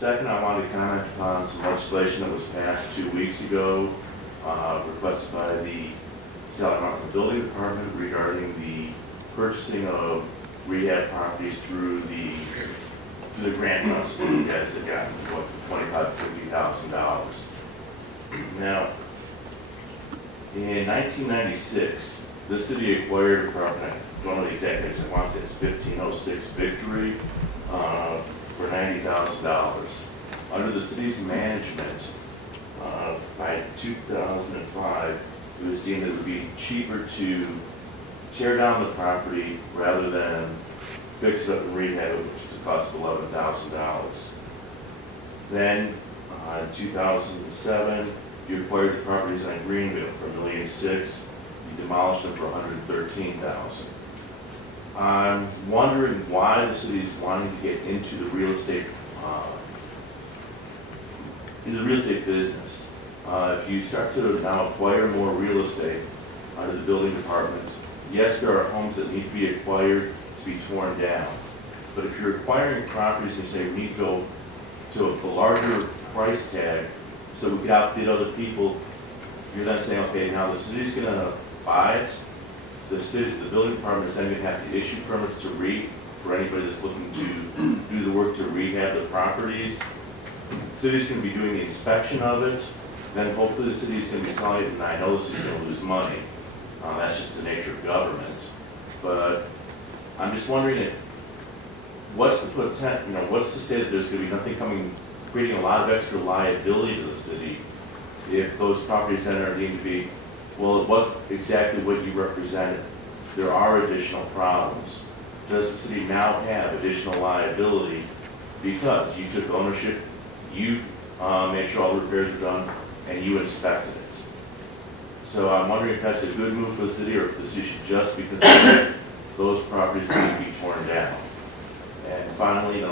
Second, I wanted to comment upon some legislation that was passed 2 weeks ago, requested by the Sally Martin Building Department regarding the purchasing of rehab properties through the grant funds that you guys have gotten, what, $25,000 to $50,000. Now, in 1996, the city acquired a property, I don't know the exact address, I want to say it's 1506 Victory, for $90,000. Under the city's management, by 2005, it was deemed that it would be cheaper to tear down the property rather than fix it up and rehab it, which was a cost of $11,000. Then, in 2007, you acquired the properties on Greenville for $1.6 million. You demolished them for $113,000. I'm wondering why the city is wanting to get into the real estate business. If you start to now acquire more real estate under the building department, yes, there are homes that need to be acquired to be torn down. But if you're acquiring properties and say we need to go to a larger price tag so we can outbid other people, you're then saying, okay, now the city's going to buy it. The building department is then going to have to issue permits to for anybody that's looking to do the work to rehab the properties. The city's going to be doing the inspection of it. Then hopefully the city's going to be selling it, and I know the city's going to lose money. That's just the nature of government. But I'm just wondering, what's the potential? What's to say that there's going to be nothing coming, creating a lot of extra liability to the city if those properties then are deemed to be, well, it wasn't exactly what you represented. There are additional problems. Does the city now have additional liability because you took ownership, you made sure all the repairs were done, and you inspected it? So I'm wondering if that's a good move for the city, or if the city should just be considering those properties need to be torn down. And finally,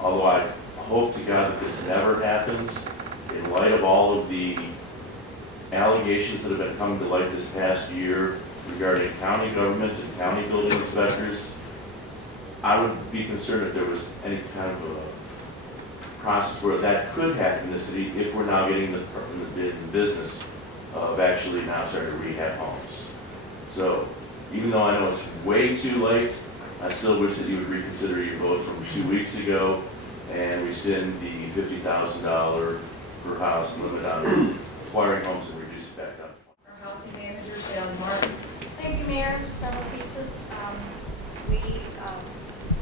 although I hope to God that this never happens, in light of all of the allegations that have been coming to light this past year regarding county government and county building inspectors, I would be concerned if there was any kind of a process where that could happen in the city if we're now getting the business of actually now starting to rehab homes. So even though I know it's way too late, I still wish that you would reconsider your vote from 2 weeks ago and rescind the $50,000 per house limit on acquiring homes and reduce it back up. Our housing manager, Sally Martin. Thank you, Mayor. Several pieces. We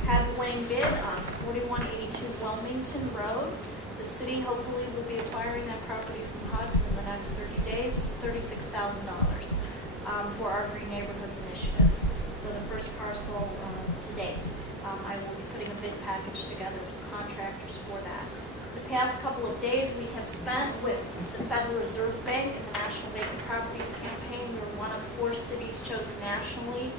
had the winning bid on 4182 Wilmington Road. The city hopefully will be acquiring that property from HUD in the next 30 days, $36,000 for our Green Neighborhoods Initiative. So the first parcel to date. I will be putting a bid package together with contractors for that. The past couple of days we have spent with the Federal Reserve Bank and the National Vacant Properties Campaign. We were one of 4 cities chosen nationally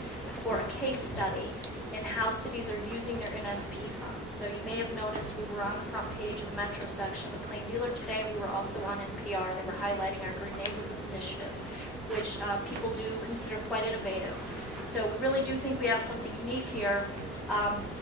for a case study in how cities are using their NSP funds. So you may have noticed we were on the front page of the Metro section of the Plain Dealer today. We were also on NPR. They were highlighting our Green Neighborhoods Initiative, which people do consider quite innovative. So we really do think we have something unique here.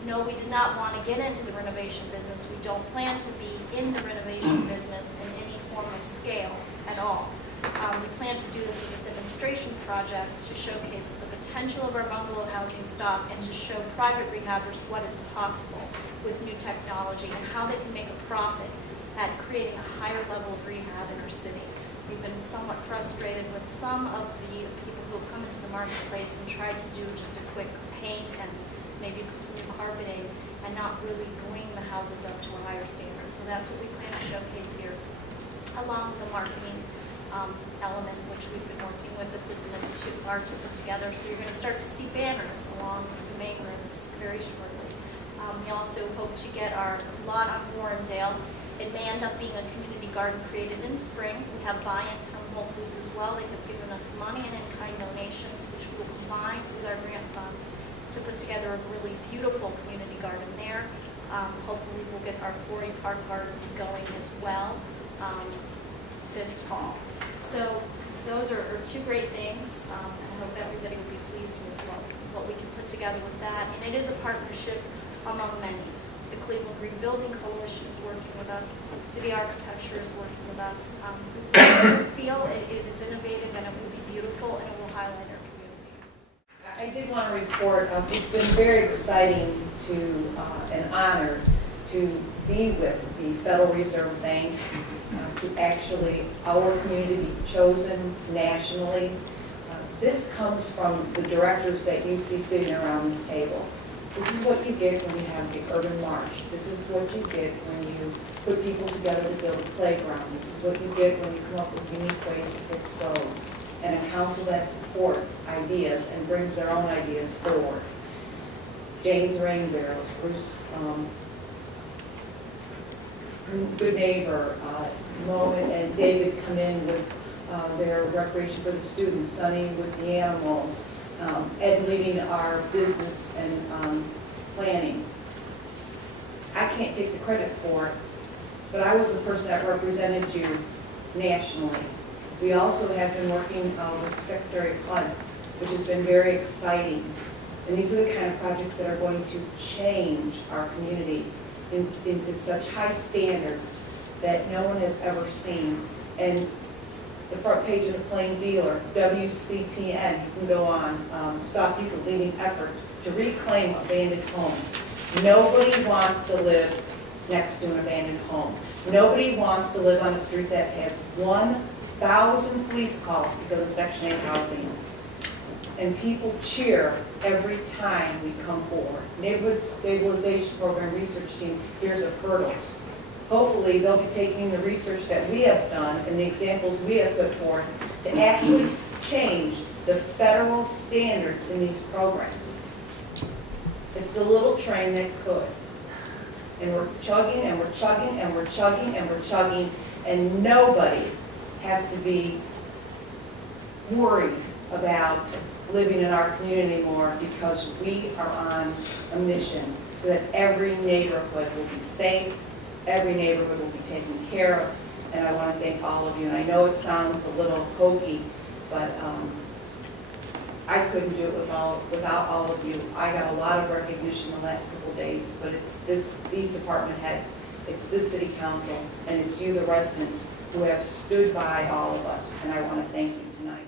No, we did not want to get into the renovation business. We don't plan to be in the renovation business in any form of scale at all. We plan to do this as a demonstration project to showcase the potential of our bungalow housing stock and to show private rehabbers what is possible with new technology and how they can make a profit at creating a higher level of rehab in our city. We've been somewhat frustrated with some of the people who have come into the marketplace and tried to do just a quick paint and maybe put some new carpeting and not really bring the houses up to a higher standard. So that's what we plan to showcase here, along with the marketing element, which we've been working with the Euclid Institute Art to put together. So you're going to start to see banners along with the main rooms very shortly. We also hope to get our lot on Warrendale. It may end up being a community garden created in spring. We have buy-in from Whole Foods as well. They have given us money and in-kind donations, which we will combine with our grant funds to put together a really beautiful community garden there. Hopefully we'll get our 40 Park Garden going as well this fall. So those are 2 great things. I hope everybody will be pleased with what we can put together with that. And it is a partnership among many. The Cleveland Rebuilding Coalition is working with us. City Architecture is working with us. We feel it is innovative and it will be beautiful and it will highlight our community. I did want to report, it's been very exciting and honored to be with the Federal Reserve Bank, to actually, our community be chosen nationally. This comes from the directors that you see sitting around this table. This is what you get when you have the urban march. This is what you get when you put people together to build a playground. This is what you get when you come up with unique ways to fix roads. And a council that supports ideas and brings their own ideas forward. James Rainbarrels, Bruce, Good Neighbor, Mo and David come in with their recreation for the students, Sonny with the animals, Ed leading our business and planning. I can't take the credit for it, but I was the person that represented you nationally. We also have been working with Secretary Hunt, which has been very exciting. And these are the kind of projects that are going to change our community into such high standards that no one has ever seen. And the front page of the Plain Dealer, WCPN, you can go on, Stop Euclid leading effort to reclaim abandoned homes. Nobody wants to live next to an abandoned home. Nobody wants to live on a street that has 1,000 police calls because of Section 8 housing. And people cheer every time we come forward. Neighborhood Stabilization Program research team, here's of hurdles. Hopefully they'll be taking the research that we have done and the examples we have put forth to actually change the federal standards in these programs. It's the little train that could. And we're chugging and we're chugging and we're chugging and we're chugging, and nobody has to be worried about living in our community anymore because we are on a mission so that every neighborhood will be safe, every neighborhood will be taken care of, and I want to thank all of you. And I know it sounds a little hokey, but I couldn't do it without all of you. I got a lot of recognition the last couple of days, but it's these department heads, it's this city council, and it's you, the residents, who have stood by all of us, and I want to thank you tonight.